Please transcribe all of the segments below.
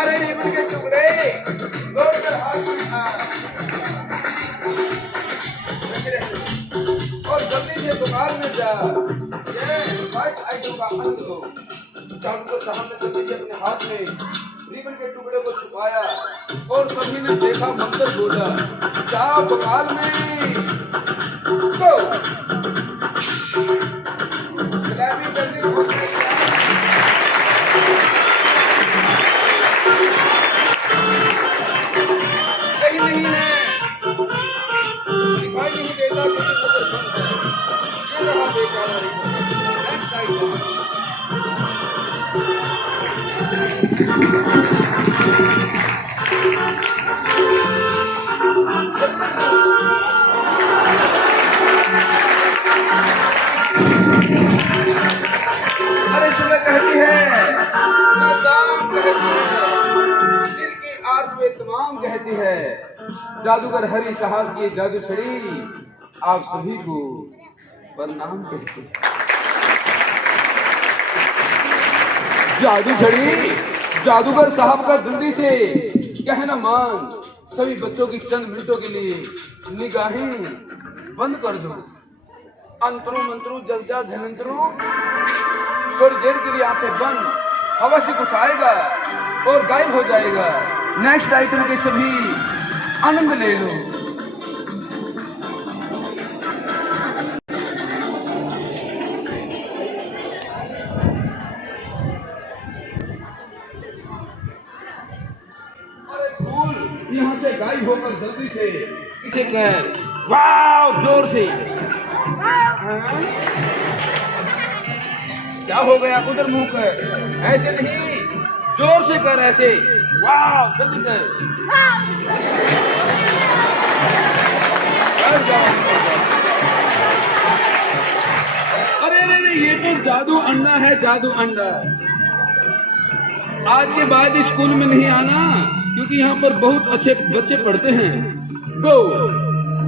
अरे रिबन के टुकड़े तोड़कर हाथ में और जल्दी से दुकान में जा। ये फर्स्ट आइटम का अंत हो। जादूगर साहब ने जल्दी से अपने हाथ में रिबन के टुकड़े को छुपाया और सभी ने देखा, मंत्र बोला, जाओ दुकान में तो गुलाबी जल्दी कहीं नहीं है, दिखाई नहीं देता कि ये रहा बेचारा अरे सुबह कहती है, दिल की आरज़ू तमाम कहती है, जादूगर हरी साहब की जादू छड़ी आप सभी को प्रणाम कहती है। जादू छड़ी जादूगर साहब का जल्दी से कहना मान, सभी बच्चों की चंद मिनटों के लिए निगाहें बंद कर दो। अंतरू मंत्रू जलजा धनंतरू थोड़ी देर के लिए आंखें बंद, हवा से कुछ आएगा और गायब हो जाएगा। नेक्स्ट आइटम के सभी आनंद ले लो। अरे फूल यहाँ से गायब होकर जल्दी से इसे कर वाव जोर से। क्या हो गया? उधर मुंह कर, ऐसे नहीं, जोर से कर, ऐसे वाव जल्दी कर। अरे अरे ये तो जादू अंडा है, जादू अंडा। आज के बाद स्कूल में नहीं आना क्योंकि यहाँ पर बहुत अच्छे बच्चे पढ़ते हैं। गो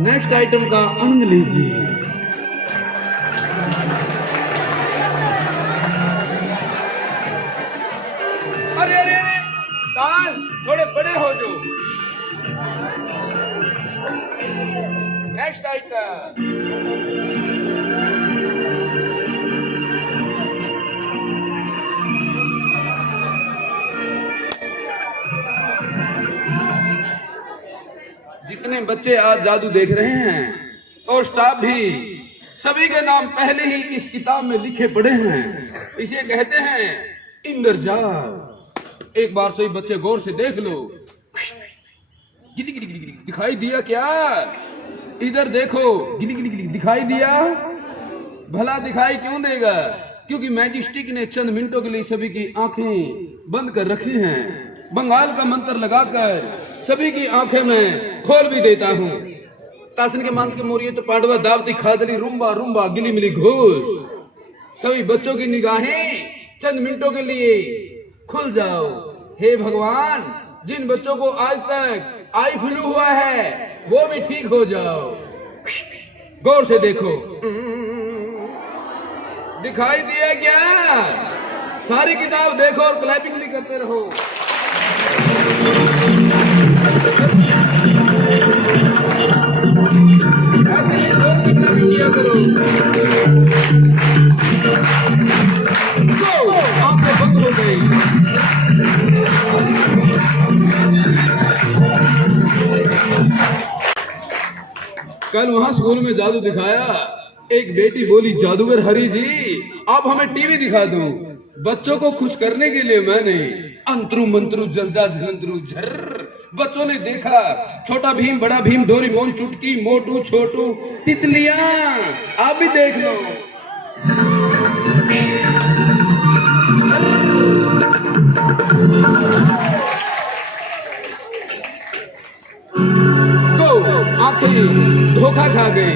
नेक्स्ट आइटम का आनंद लीजिए। अरे अरे अरे काश थोड़े बड़े हो जो। नेक्स्ट आइटम जितने बच्चे आज जादू देख रहे हैं और स्टाफ भी, सभी के नाम पहले ही इस किताब में लिखे पड़े हैं। इसे कहते हैं इंद्रजाल। एक बार सही बच्चे गौर से देख लो। गिली गिली गिली दिखाई दिया क्या? इधर देखो, गिली गिली गिली दिखाई दिया? भला दिखाई क्यों देगा? क्योंकि मैजिस्टिक ने चंद मिनटों के लिए सभी की आंखें बंद कर रखी हैं। बंगाल का मंत्र लगाकर सभी की आंखें में खोल भी देता हूँ। तासन के मंत्र के मोरिये तो पांडवा दावती खादली रुम्बा रुम्बा गिली मिली घोष। सभी बच्चों की निगाहें चंद मिनटों के लिए खुल जाओ। हे भगवान, जिन बच्चों को आज तक आई फ्लू हुआ है वो भी ठीक हो जाओ। गौर से देखो, दिखाई दिया क्या? सारी किताब देखो और क्लैपिंग भी करते रहो। ऐसे ही क्लैपिंग किया करो। आंखें बंद हो गई। कल वहां स्कूल में जादू दिखाया। एक बेटी बोली, जादूगर हरी जी आप हमें टीवी दिखा दो। बच्चों को खुश करने के लिए मैंने अंतरू मंतरू जलजा झलंतरू झर। बच्चों ने देखा छोटा भीम, बड़ा भीम, डोरेमोन, चुटकी, मोटू, छोटू, तितलियां। आप भी देख लो। तो आंखें धोखा खा गई।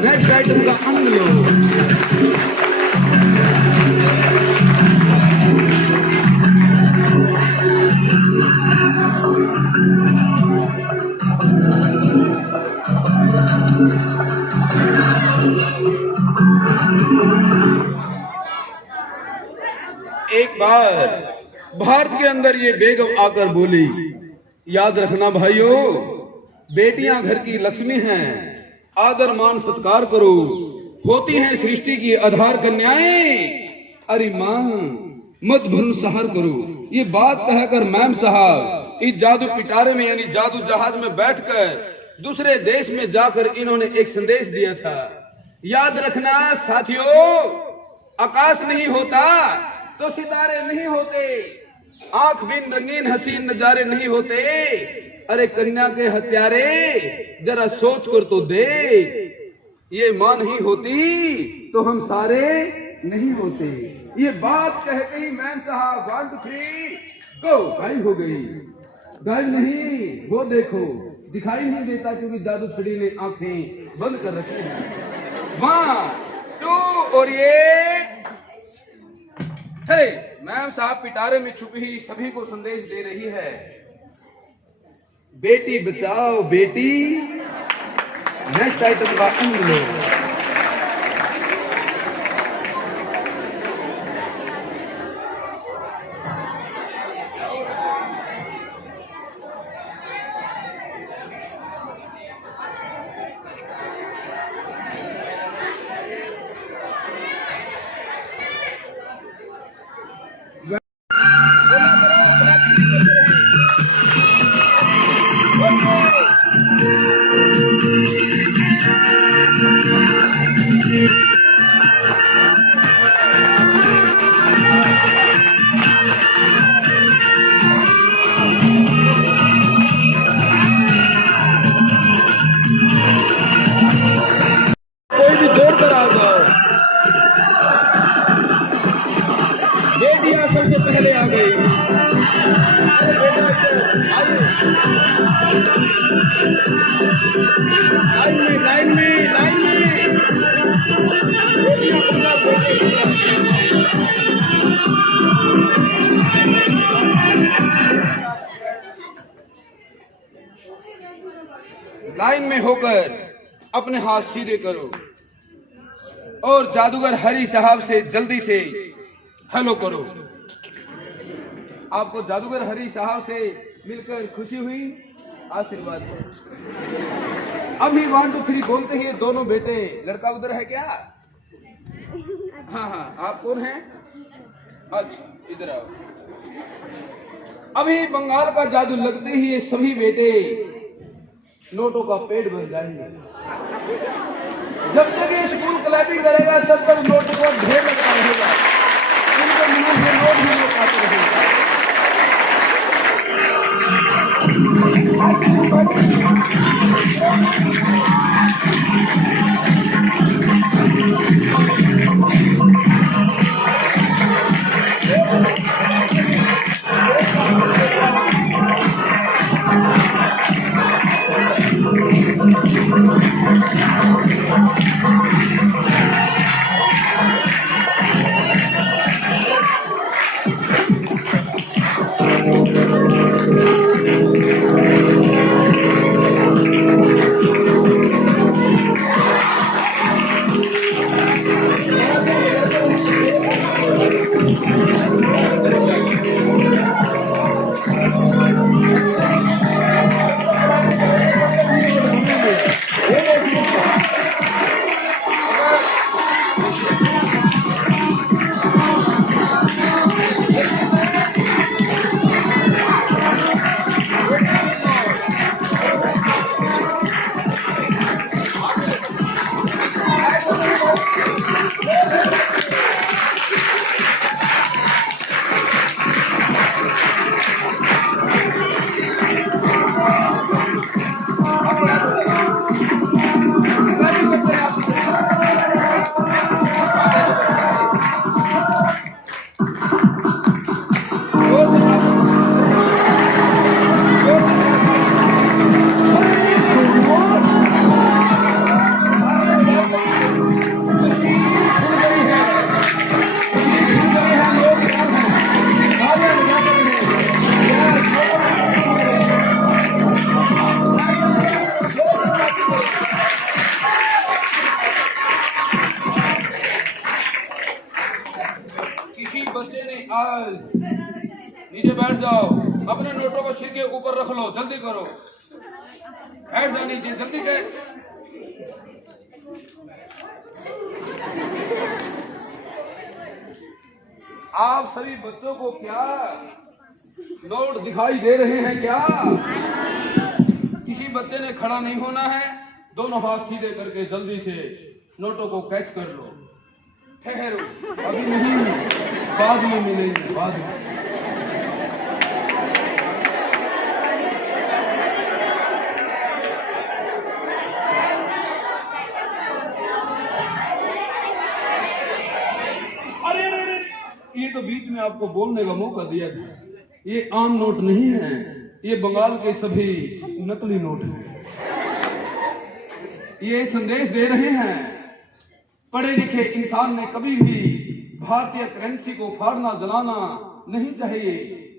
नेक्स्ट आइटम का आनंद लो। एक बार भारत के अंदर ये बेगम आकर बोली, याद रखना भाइयों, बेटियां घर की लक्ष्मी हैं, आदर मान सत्कार करो, होती हैं सृष्टि की आधार कन्याएं, अरे मां मत भूल सहार करो। ये बात कहकर मैम साहब इस जादू पिटारे में यानी जादू जहाज में बैठकर दूसरे देश में जाकर इन्होंने एक संदेश दिया था। याद रखना साथियों, आकाश नहीं होता तो सितारे नहीं होते, आंख बिन रंगीन हसीन नजारे नहीं होते, अरे कन्या के हत्यारे जरा सोच कर तो देख, ये मां नहीं होती तो हम सारे नहीं होते। ये बात कहते ही मैम साहब 1 2 3 गो गायब हो गई। गायब नहीं, वो देखो दिखाई नहीं देता क्योंकि जादू छड़ी ने आंखें बंद कर रखी हैं। 1 2 और ये मैम साहब पिटारे में छुपी ही सभी को संदेश दे रही है, बेटी बचाओ बेटी। नेक्स्ट आइटम का इंग्लिश। सबसे पहले आ गई। लाइन में लाइन में होकर अपने हाथ सीधे करो और जादूगर हरी साहब से जल्दी से हेलो करो। आपको जादूगर हरी साहब से मिलकर खुशी हुई, आशीर्वाद है। अभी 1 2 3 बोलते ही दोनों बेटे, लड़का उधर है क्या? हाँ, आप कौन हैं? अच्छा इधर आओ। अभी बंगाल का जादू लगते ही ये सभी बेटे नोटों का पेट भर जाएंगे। जब तक ये स्कूल क्लैपिंग करेगा तब तक नोटों का ढेर लगता रहेगा, उनके मुंह से नोट भी लोग आते रहेंगे। इतनी आज नीचे बैठ जाओ, अपने नोटों को सिर के ऊपर रख लो, जल्दी करो, बैठ जाओ नीचे, जल्दी कर। आप सभी बच्चों को क्या नोट दिखाई दे रहे हैं क्या? किसी बच्चे ने खड़ा नहीं होना है, दोनों हाथ सीधे करके जल्दी से नोटों को कैच कर लो। ठहरो, अभी नहीं, बाद में मिलेंगे, बाद में। अरे ये तो बीच में आपको बोलने का मौका दिया था। ये आम नोट नहीं है, ये बंगाल के सभी नकली नोट हैं। ये संदेश दे रहे हैं, पढ़े लिखे इंसान ने कभी भी भारतीय करेंसी को फाड़ना जलाना नहीं चाहिए,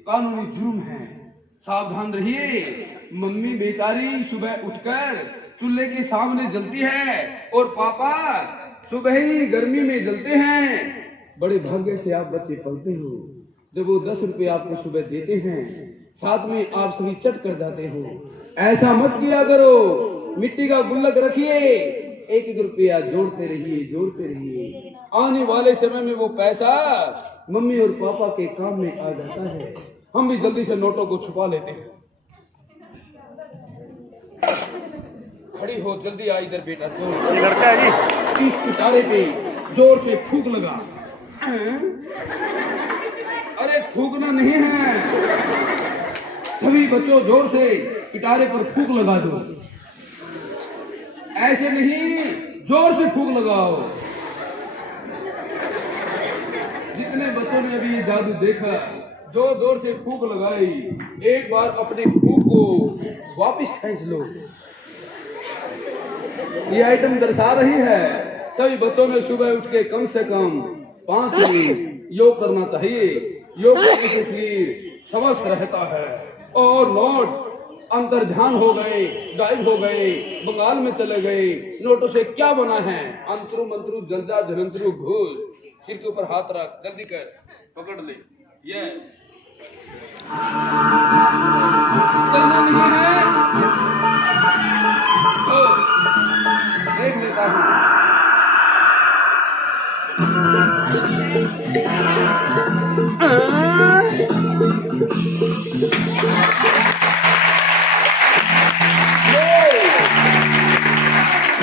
कानूनी जुर्म है। सावधान रहिए। मम्मी बेचारी सुबह उठकर चूल्हे के सामने जलती है और पापा सुबह ही गर्मी में जलते हैं। बड़े भाग्य से आप बच्चे पलते हो जब वो 10 रुपए आपको सुबह देते हैं, साथ में आप सभी चट कर जाते हो। ऐसा मत किया करो, मिट्टी का गुल्लक रखिए, एक एक रुपया जोड़ते रहिए, जोड़ते रहिए। आने वाले समय में वो पैसा मम्मी और पापा के काम में आ जाता है। हम भी जल्दी से नोटों को छुपा लेते हैं। खड़ी हो, जल्दी आ इधर बेटा। लड़का है जी। इस पिटारे पे जोर से फूंक लगा। अरे थूकना नहीं है, सभी बच्चों जोर से पिटारे पर फूंक लगा दो। ऐसे नहीं, जोर से फूंक लगाओ। जितने बच्चों ने अभी ये जादू देखा, जोर जोर से फूंक लगाई, एक बार अपने फूंक को वापस खींच लो। ये आइटम दर्शा रही है सभी बच्चों ने सुबह उठ के कम से कम 5 मिनट योग करना चाहिए। योग करने से शरीर स्वस्थ रहता है। और नोट अंतर ध्यान हो गए, गायब हो गए, बंगाल में चले गए। नोटों से क्या बना है? अंतरु मंत्रु जलजा धनंतरु घोष। सिर के ऊपर हाथ रख, जल्दी कर, पकड़ ले। ये चलना नहीं है तो देख लेता हूँ।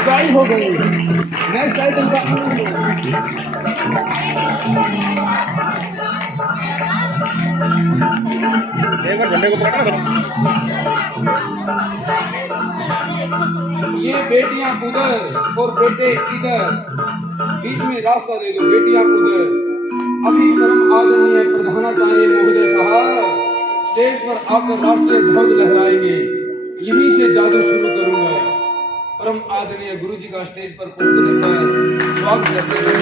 गायब हो गई। नेक्स्ट आइटम का एक बार झंडे को पकड़ना। ये बेटियां उधर और बेटे इधर, बीच में रास्ता दे दो। बेटियां उधर। अभी परम आदरणीय प्रधानाचार्य महोदय साहब स्टेज पर आकर राष्ट्रीय ध्वज लहराएंगे। यहीं से जादू शुरू करूंगा। परम आदरणीय गुरु जी का स्टेज पर पहुंचने पर स्वागत करते हैं।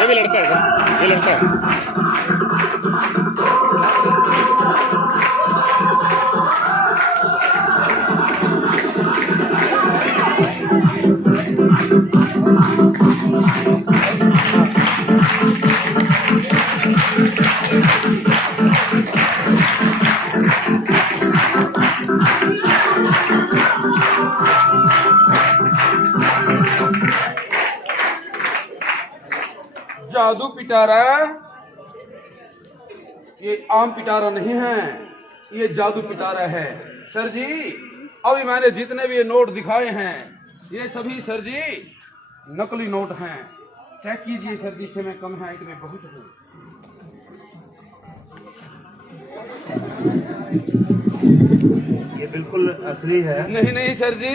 ये भी लड़का है, ये लड़का है। जादू पिटारा, ये आम पिटारा नहीं है, ये जादू पिटारा है। सर जी, अभी मैंने जितने भी ये नोट दिखाए हैं, ये सभी सर जी नकली नोट हैं। चेक कीजिए सर जी, समय कम है, इतने बहुत है। ये बिल्कुल असली है। नहीं नहीं सर जी,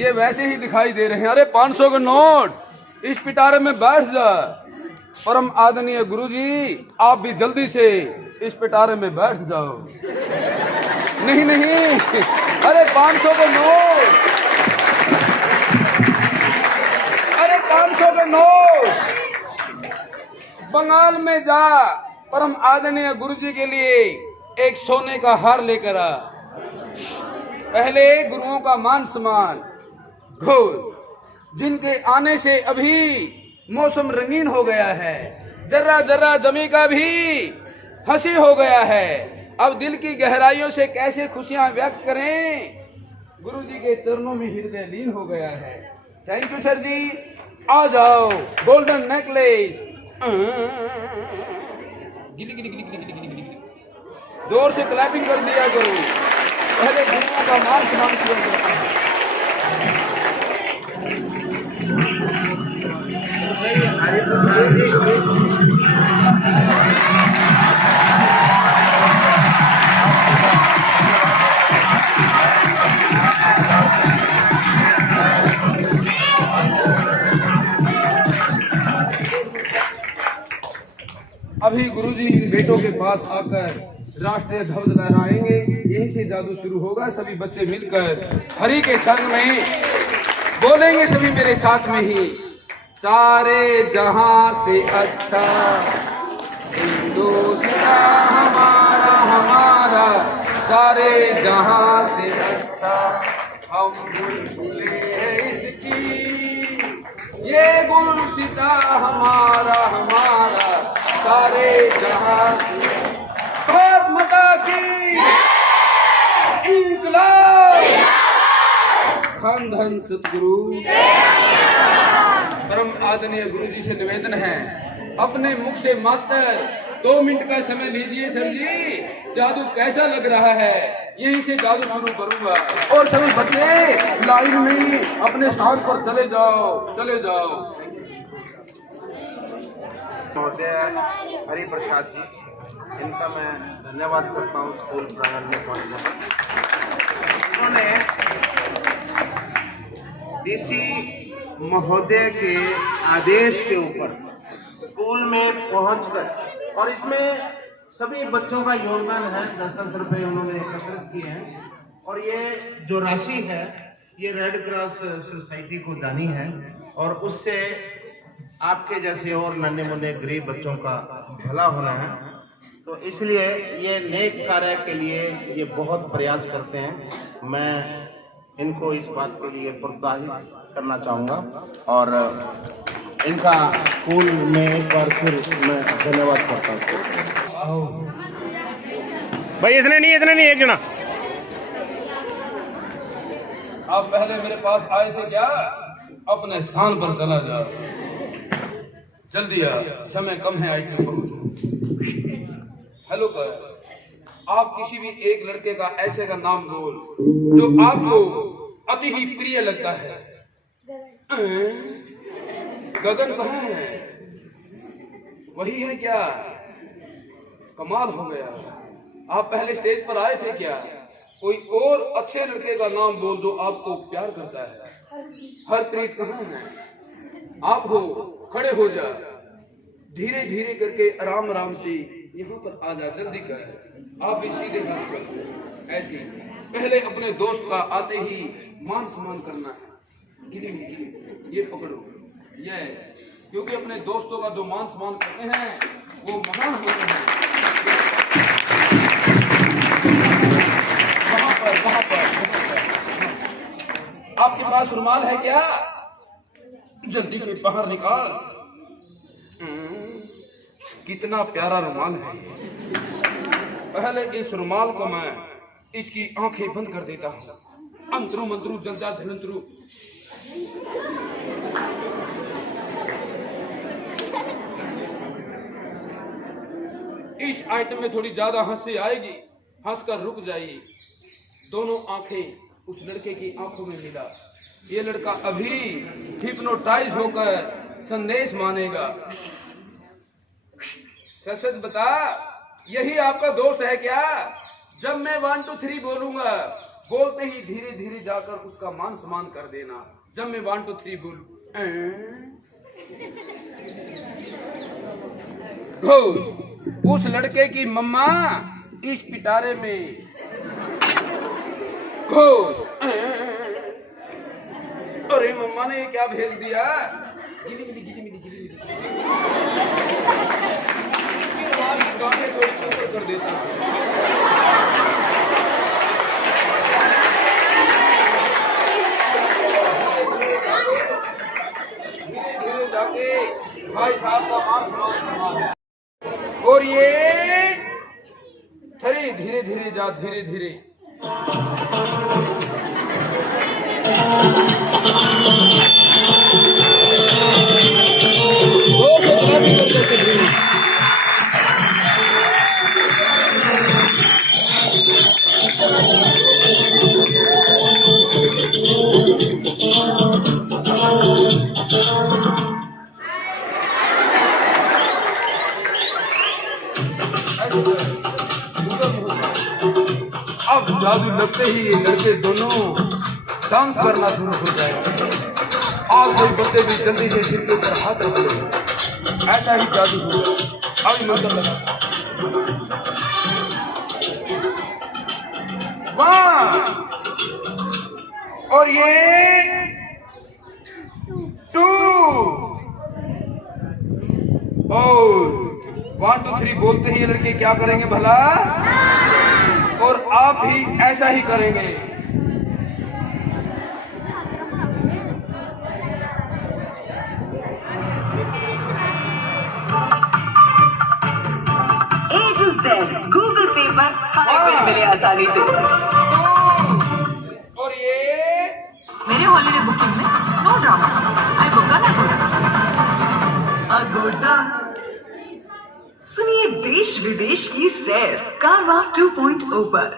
ये वैसे ही दिखाई दे रहे हैं। अरे 500 का नोट, इस पिटारे में बैठ जा। परम आदरणीय गुरुजी, आप भी जल्दी से इस पिटारे में बैठ जाओ। नहीं नहीं, अरे 500 का नोट, अरे 500 का नोट। बंगाल में जा, परम आदरणीय गुरुजी के लिए एक सोने का हार लेकर आ। पहले गुरुओं का मान सम्मान घोर, जिनके आने से अभी मौसम रंगीन हो गया है, जर्रा जर्रा जमी का भी हंसी हो गया है। अब दिल की गहराइयों से कैसे खुशियां व्यक्त करें, गुरु जी के चरणों में हृदय लीन हो गया है। थैंक यू सर जी। आ जाओ गोल्डन नेकलेस, गिली गिली गिली गिली गिली गिली गिली, जोर से क्लैपिंग कर दिया करो। पहले गुरुओं का मान सम्मान किया जाता है। अभी गुरुजी इन बेटों के पास आकर राष्ट्रीय ध्वज लहराएंगे। यहीं से जादू शुरू होगा। सभी बच्चे मिलकर हरि के संग में बोलेंगे, सभी मेरे साथ में ही, सारे जहां से अच्छा हिंदुस्तान हमारा हमारा, सारे जहां से अच्छा हम बुलबुले हैं इसकी, ये गुलसिता हमारा हमारा, सारे जहां से। भारत माता की इंकलाब। धन धन सतगुरु। परम आदरणीय गुरु जी से निवेदन है, अपने मुख से मात्र 2 मिनट का समय लीजिए। सर जी जादू कैसा लग रहा है, यहीं से जादू शुरू करूंगा। और सभी बच्चे लाइन में अपने स्थान पर चले जाओ, चले जाओ। महोदय हरि प्रसाद जी, इनका मैं धन्यवाद करता हूँ स्कूल प्रांगण में पहुँचने पर। उन्होंने डीसी महोदय के आदेश के ऊपर स्कूल में पहुंचकर, और इसमें सभी बच्चों का योगदान है, 10-10 रुपए उन्होंने एकत्रित किए हैं, और ये जो राशि है ये रेड क्रॉस सोसाइटी को दानी है, और उससे आपके जैसे और नन्हे मुन्ने गरीब बच्चों का भला होना है। तो इसलिए ये नेक कार्य के लिए ये बहुत प्रयास करते हैं। मैं इनको इस बात के लिए प्रोत्साहित करना चाहूँगा, और इनका स्कूल में एक बार फिर मैं धन्यवाद करता हूँ। भाई इतने नहीं एक जना। आप पहले मेरे पास आए थे क्या? अपने स्थान पर चला जा, जल्दी आ, समय कम है। आइटम बहुत। हेलो कर, आप किसी भी एक लड़के का ऐसे का नाम बोल जो आपको अति ही प्रिय लगता है। गगन कहाँ है? वही है क्या? कमाल हो गया। आप पहले स्टेज पर आए थे क्या? कोई और अच्छे लड़के का नाम बोल जो आपको प्यार करता है। हरप्रीत कहाँ है? आप हो, खड़े हो जा, धीरे धीरे करके आराम आराम से यहाँ पर आ जा, जल्दी कर। आप भी सीधे हाथ कर, ऐसे पहले अपने दोस्त का आते ही मान सम्मान करना है। गिरी गिरी, ये पकड़ो, ये, क्योंकि अपने दोस्तों का जो मान सम्मान करते हैं वो महान होते हैं। वहां पर आपके पास रुमाल है क्या? जल्दी से बाहर निकाल। कितना प्यारा रुमाल है। पहले इस रुमाल को मैं इसकी आंखें बंद कर देता हूँ। अंतरू मंतरू जलजा झलंतरू। इस आइटम में थोड़ी ज्यादा हंसी आएगी, हंसकर रुक जाइए। दोनों आंखें उस लड़के की आंखों में मिला। ये लड़का अभी हिप्नोटाइज होकर संदेश मानेगा। सच सच बता, यही आपका दोस्त है क्या? जब मैं 1 2 3 बोलूंगा, बोलते ही धीरे धीरे जाकर उसका मान सम्मान कर देना। जब मैं 1 2 3 बोलूं, उस लड़के की मम्मा इस पिटारे में घोष। अरे मम्मा ने क्या भेज दिया? गिली गिली गिली गिली गिली गाने को ऊपर कर देता। जा धीरे धीरे। अब जादू लगते ही ये लड़के दोनों डांस करना शुरू हो जाएगा। आज से बच्चे भी जल्दी से सिर के ऊपर हाथ रख लेंगे। ऐसा ही जादू होगा। अभी मंत्र लगा। 1 और ये 2 और 1 2 3 बोलते ही ये लड़के क्या करेंगे भला? और आप भी ऐसा ही करेंगे। A to Z गूगल पे पर हर कोई मिले आसानी से। और ये मेरे हॉलिडे बुकिंग में no drama. I book Agoda. सुनिए देश विदेश की सैर कारवां 2.0 पर।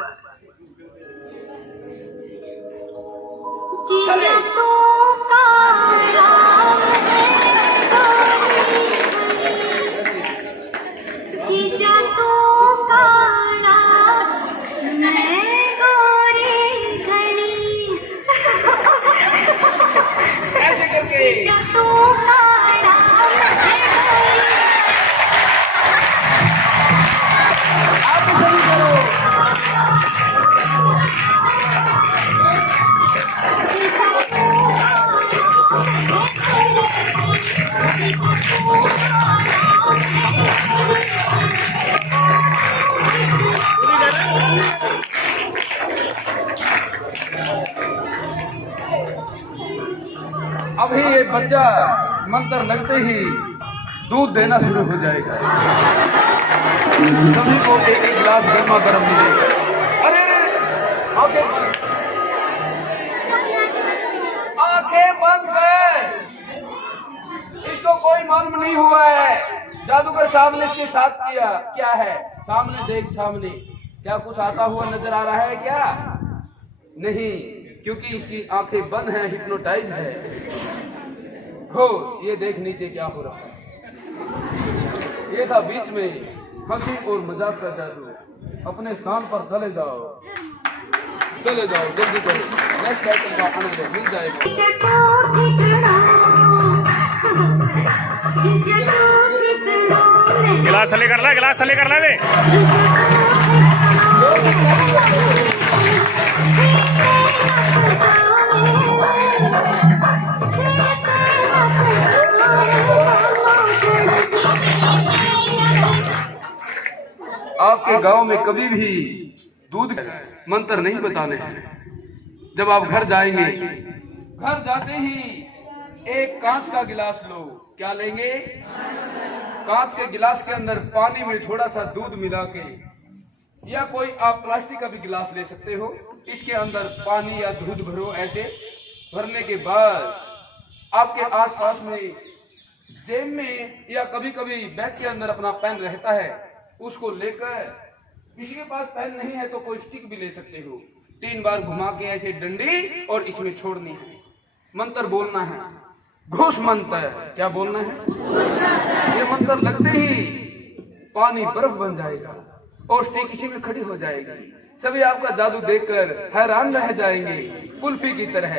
ऐसे करके अभी ये बच्चा मंत्र लगते ही दूध देना शुरू हो जाएगा। सभी को एक एक गिलास गर्मा गर्म मिलेगा। अरे आंखें बंद कर। इसको कोई मालूम नहीं हुआ है जादूगर साहब ने इसके साथ किया क्या है। सामने देख, सामने क्या कुछ आता हुआ नजर आ रहा है क्या? नहीं, क्योंकि इसकी आंखें बंद हैं, हिप्नोटाइज है। घोष, ये देख नीचे क्या हो रहा है। ये था बीच में हंसी और मजाक का जादू। अपने स्थान पर चले जाओ, चले जाओ, जल्दी करो। नेक्स्ट आइटम का आनंद मिल जाएगा। गिलास थले कर ला, गिलास थले कर ला दे। आपके गांव में कभी भी दूध मंत्र नहीं बताने हैं। जब आप घर जाएंगे, घर जाते ही एक कांच का गिलास लो। क्या लेंगे? कांच के गिलास के अंदर पानी में थोड़ा सा दूध मिला के, या कोई आप प्लास्टिक का भी गिलास ले सकते हो। इसके अंदर पानी या दूध भरो। ऐसे भरने के बाद आपके आसपास में जेब में या कभी कभी बैग के अंदर अपना पेन रहता है, उसको लेकर, किसी के पास पेन नहीं है तो कोई स्टिक भी ले सकते हो। 3 बार घुमा के ऐसे डंडी और इसमें छोड़नी है। मंत्र बोलना है, घोष मंत्र। क्या बोलना है? ये मंत्र लगते ही पानी बर्फ बन जाएगा और स्टिक इसी में खड़ी हो जाएगी। सभी आपका जादू देखकर हैरान रह जाएंगे, कुल्फी की तरह।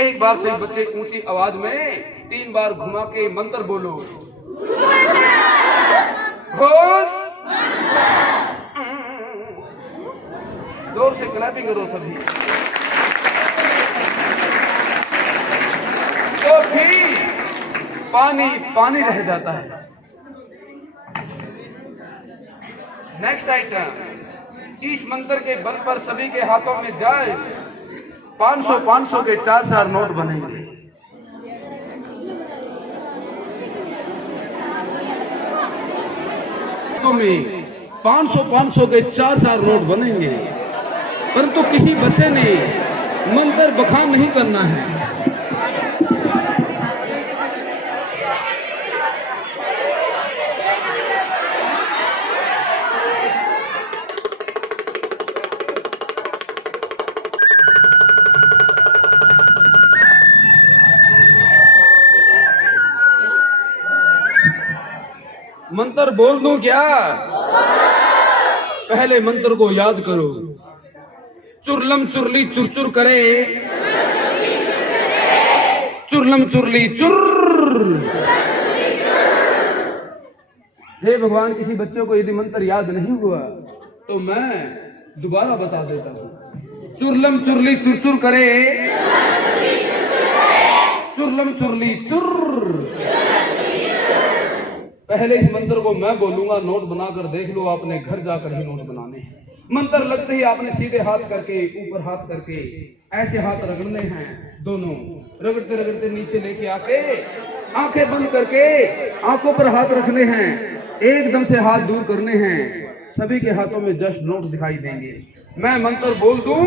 एक बार से बच्चे ऊंची आवाज में 3 बार घुमा के मंत्र बोलो। घोष, जोर से क्लैपिंग करो सभी। तो फिर पानी पानी रह जाता है। नेक्स्ट आइटम, इस मंत्र के बल पर सभी के हाथों में जाए 500 के 4 नोट बनेंगे। में 500 के 4 नोट बनेंगे। परंतु किसी बच्चे ने मंत्र बखान नहीं करना है। मंत्र बोल दूं क्या? पहले मंत्र को याद करो। चुरलम चुरली चुरचुर करे, चुरलम चुरली चुर। हे भगवान, किसी बच्चे को यदि मंत्र याद नहीं हुआ तो मैं दोबारा बता देता हूँ। चुरलम चुरली चुरचुर करे, चुरलम चुरली चुर। पहले इस मंत्र को मैं बोलूंगा, नोट बनाकर देख लो, आपने घर जाकर ही नोट बनाने हैं। मंत्र लगते ही आपने सीधे हाथ करके, ऊपर हाथ करके, ऐसे हाथ रगड़ने हैं दोनों, रगड़ते रगड़ते नीचे लेके आके आंखें बंद करके आंखों पर हाथ रखने हैं, एकदम से हाथ दूर करने हैं। सभी के हाथों में जस्ट नोट दिखाई देंगे। मैं मंत्र बोल दूं,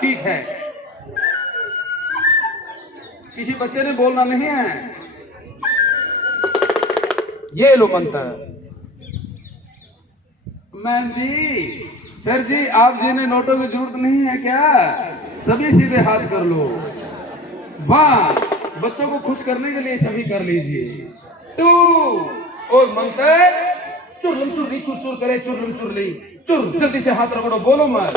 ठीक है? किसी बच्चे ने बोलना नहीं है। ये लो मंत्र। मैम जी, सर जी, आप जी ने नोटों की जरूरत नहीं है क्या? सभी सीधे हाथ कर लो। वाह, बच्चों को खुश करने के लिए सभी कर लीजिए। टू और मंत्र चुरलम चुरली चुर करे, चुरलम चुरली चुर। जल्दी से हाथ रगड़ो, बोलो मत।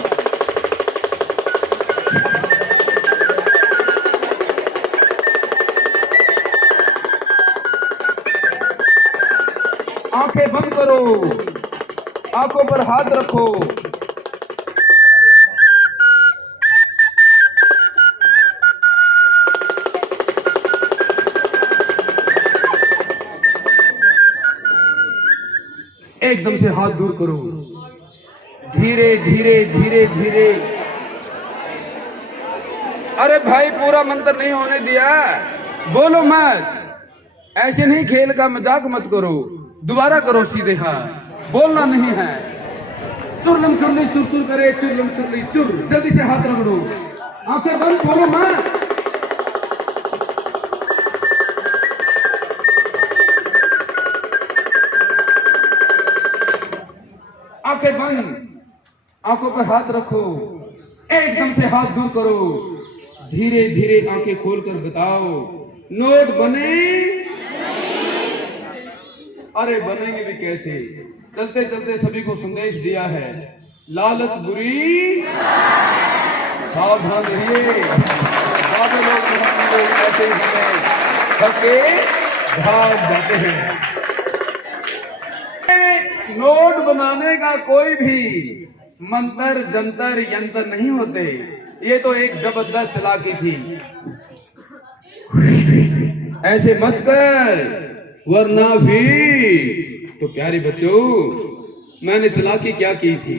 आंखें बंद करो, आंखों पर हाथ रखो। एकदम से हाथ दूर करो, धीरे धीरे धीरे धीरे। अरे भाई, पूरा मंत्र नहीं होने दिया, बोलो मत। ऐसे नहीं, खेल का मजाक मत करो। दोबारा करो सीधे हाथ, बोलना नहीं है। चुरलम चुरली चुर चुर करे, चुरलम चुरली चुर। जल्दी से हाथ रगड़ो, आंखें बंद, बोलो मत। आंखें बंद, आंखों पर हाथ रखो, एकदम से हाथ दूर करो। धीरे धीरे आंखें खोलकर बताओ, नोट बने? अरे बनेंगे भी कैसे? चलते चलते सभी को संदेश दिया है, लालच बुरी, सावधान रहिए। लोग ऐसे ही थके भाग जाते हैं। नोट बनाने का कोई भी मंत्र जंतर यंत्र नहीं होते, ये तो एक जबरदस्त चालाकी थी। ऐसे मत कर, वरना भी तो। प्यारे बच्चों, मैंने चालाकी क्या की थी?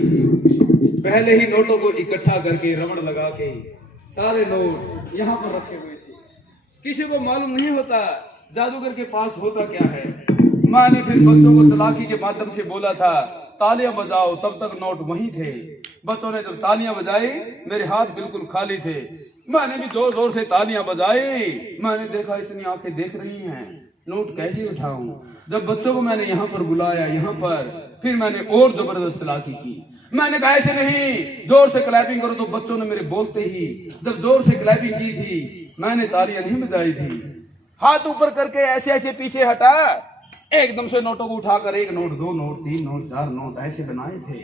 पहले ही नोटों को इकट्ठा करके रबड़ लगा के सारे नोट यहाँ पर रखे हुए थे। किसी को मालूम नहीं होता जादूगर के पास होता क्या है। मैंने फिर बच्चों को चालाकी के माध्यम से बोला था, तालियां बजाओ। तब तक नोट वहीं थे। बच्चों ने जब तालियां बजाई, मेरे हाथ बिल्कुल खाली थे। मैंने भी जोर जोर से तालियां बजाई। मैंने देखा इतनी आंखें देख रही हैं, नोट कैसे उठाऊं। जब बच्चों को मैंने यहाँ पर बुलाया, यहाँ पर फिर मैंने और जबरदस्त चालाकी की। मैंने कहा ऐसे नहीं, जोर से क्लैपिंग करो। तो बच्चों ने मेरे बोलते ही जब जोर से क्लैपिंग की थी, मैंने तालियां नहीं बजाई थी। हाथ ऊपर करके ऐसे ऐसे पीछे हटा, एकदम से नोटों को उठाकर 1 नोट 2 नोट 3 नोट 4 नोट ऐसे बनाए थे।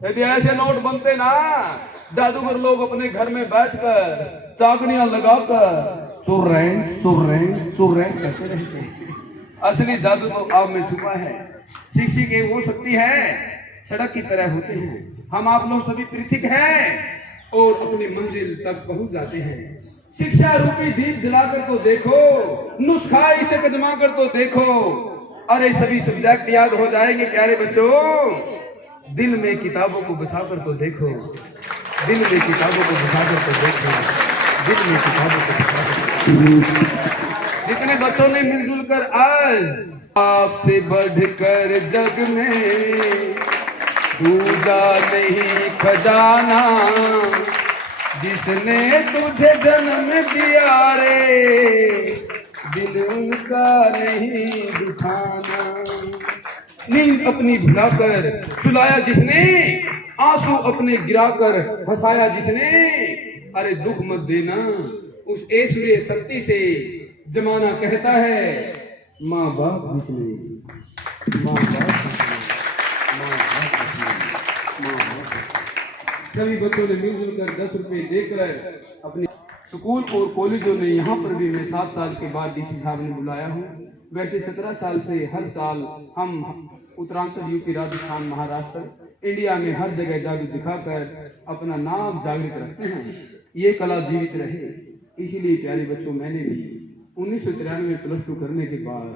यदि ऐसे नोट बनते ना, जादूगर लोग अपने घर में बैठकर चाकनियां लगाकर चुर रहे कहते रहते। असली जादू तो आप में छुपा है। शिक्षी के हो सकती है, सड़क की तरह होते हैं। हम आप लोग सभी पृथक हैं और अपनी मंजिल तक पहुंच जाते हैं। शिक्षा रूपी दीप जलाकर तो देखो, नुस्खा इसे कदमा कर तो देखो। अरे सभी सब्जेक्ट याद हो जाएंगे प्यारे बच्चों। दिल में किताबों को बसाकर तो देखो, दिल में किताबों को बसाकर तो देखो, दिल में किताबों को बसाकर। जितने बच्चों ने मिलजुल कर आज आपसे बढ़कर जग में सूझा नहीं खजाना जिसने तुझे जन्म दिया रे, दिल उनका नहीं दुखाना। नींद अपनी भुलाकर सुलाया जिसने, आंसू अपने गिराकर हंसाया जिसने, अरे दुख मत देना उस ऐश्वर्य शक्ति से, जमाना कहता है माँ बाप जिसने, माँ बाप जिसने, माँ बाप जिसने, माँ बाप जिसने। सभी बच्चों ने मिलजुल कर 10 रुपए देकर अपने स्कूल और कॉलेजों में, यहाँ पर भी मैं 7 साल के बाद डीसी साहब ने बुलाया हूँ। वैसे 17 साल से हर साल हम उत्तरांचल, यूपी, राजस्थान, महाराष्ट्र, इंडिया में हर जगह जादू दिखाकर अपना नाम जागृत रखते हैं। ये कला जीवित रहे, इसीलिए प्यारे बच्चों, मैंने भी 1993 में +2 करने के बाद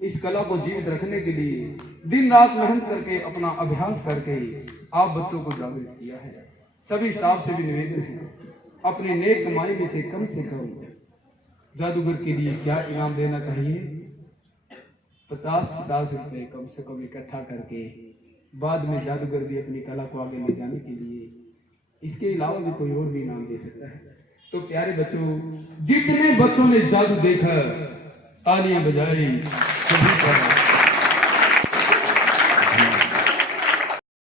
इस कला को जीवित रखने के लिए दिन रात मेहनत करके, अपना अभ्यास करके आप बच्चों को जागृत किया है। सभी स्टाफ से भी निवेदन है, अपनी नेक कमाई में से कम जादूगर के लिए क्या इनाम देना चाहिए, 50-50 रुपए कम से कम इकट्ठा करके बाद में जादूगर भी अपनी कला को आगे ले जाने के लिए, इसके अलावा भी कोई और भी इनाम दे सकता है। तो प्यारे बच्चों, जितने बच्चों ने जादू देखा तालियां बजाई, सभी